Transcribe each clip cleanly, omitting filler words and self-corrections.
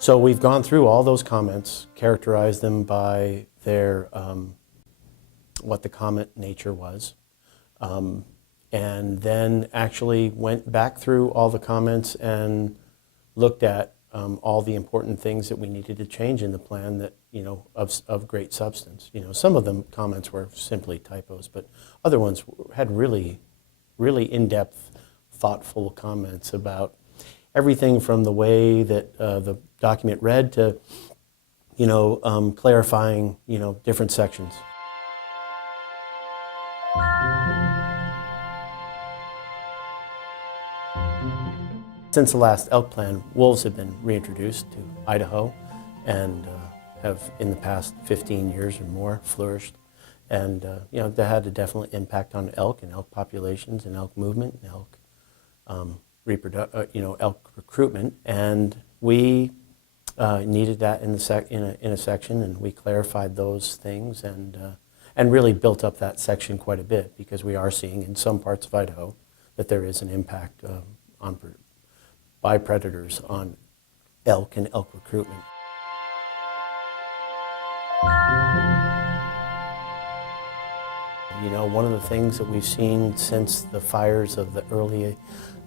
So we've gone through all those comments, characterized them by their what the comment nature was, and then actually went back through all the comments and looked at all the important things that we needed to change in the plan that, of great substance. Some of them comments were simply typos, but other ones had really, really in-depth, thoughtful comments about everything from the way that the document read to, clarifying, different sections. Since the last elk plan, wolves have been reintroduced to Idaho and have, in the past 15 years or more, flourished. And that had a definite impact on elk and elk populations and elk movement and elk elk recruitment. And we needed that in a section, and we clarified those things and really built up that section quite a bit, because we are seeing in some parts of Idaho that there is an impact by predators on elk and elk recruitment. One of the things that we've seen since the fires of the early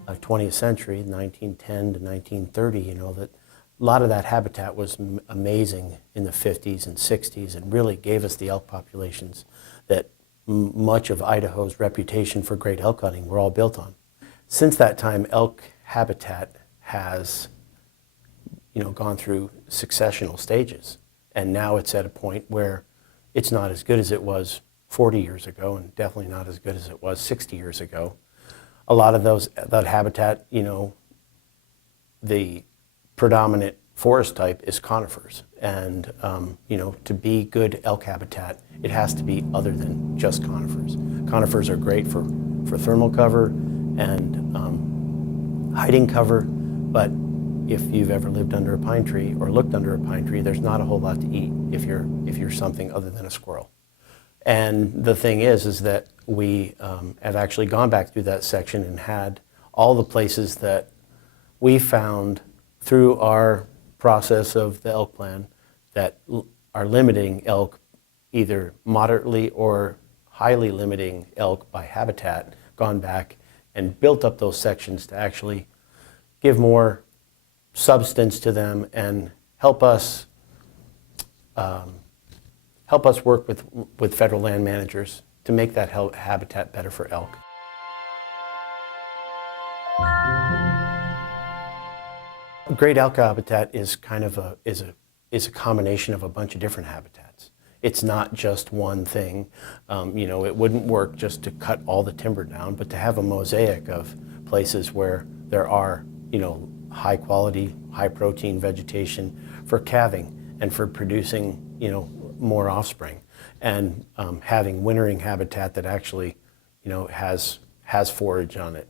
20th century, 1910 to 1930, that a lot of that habitat was amazing in the 50s and 60s and really gave us the elk populations that much of Idaho's reputation for great elk hunting were all built on. Since that time, elk habitat has gone through successional stages, and now it's at a point where it's not as good as it was 40 years ago, and definitely not as good as it was 60 years ago. A lot of that habitat, the predominant forest type is conifers, and to be good elk habitat, it has to be other than just conifers. Conifers are great for thermal cover and hiding cover, but if you've ever lived under a pine tree or looked under a pine tree, there's not a whole lot to eat if you're something other than a squirrel. And the thing is that we have actually gone back through that section and had all the places that we found through our process of the elk plan that are limiting elk, either moderately or highly limiting elk by habitat, gone back and built up those sections to actually give more substance to them and help us work with federal land managers to make that habitat better for elk. Great elk habitat is kind of a combination of a bunch of different habitats. It's not just one thing. It wouldn't work just to cut all the timber down, but to have a mosaic of places where there are, high quality, high protein vegetation for calving and for producing, more offspring, and having wintering habitat that actually, has forage on it.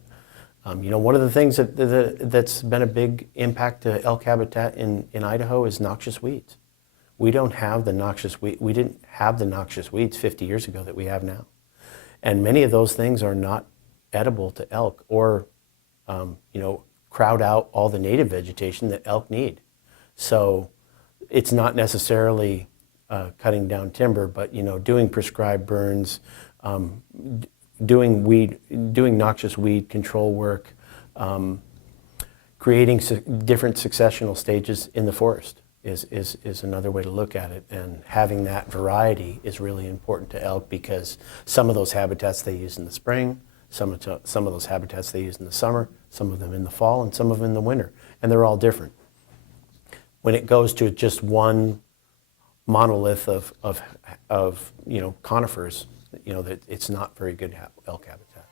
One of the things that's been a big impact to elk habitat in Idaho is noxious weeds. We don't have the noxious weed. We didn't have the noxious weeds 50 years ago that we have now, and many of those things are not edible to elk, or crowd out all the native vegetation that elk need. So it's not necessarily cutting down timber, but doing prescribed burns, doing noxious weed control work, creating different successional stages in the forest is another way to look at it. And having that variety is really important to elk, because some of those habitats they use in the spring, some of those habitats they use in the summer, some of them in the fall, and some of them in the winter, and they're all different. When it goes to just one monolith of conifers, that it's not very good elk habitat.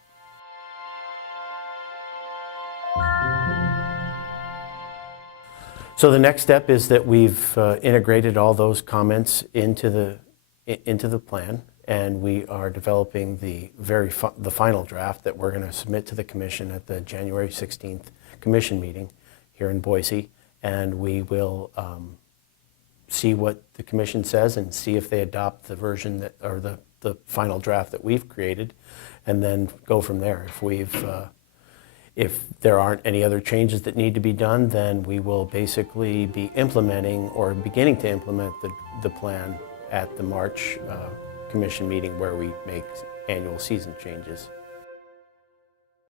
So the next step is that we've integrated all those comments into the plan, and we are developing the final draft that we're going to submit to the commission at the January 16th commission meeting here in Boise, and we will see what the commission says and see if they adopt the version that, or the final draft that we've created, and then go from there. If there aren't any other changes that need to be done, then we will basically be implementing or beginning to implement the plan at the March commission meeting where we make annual season changes.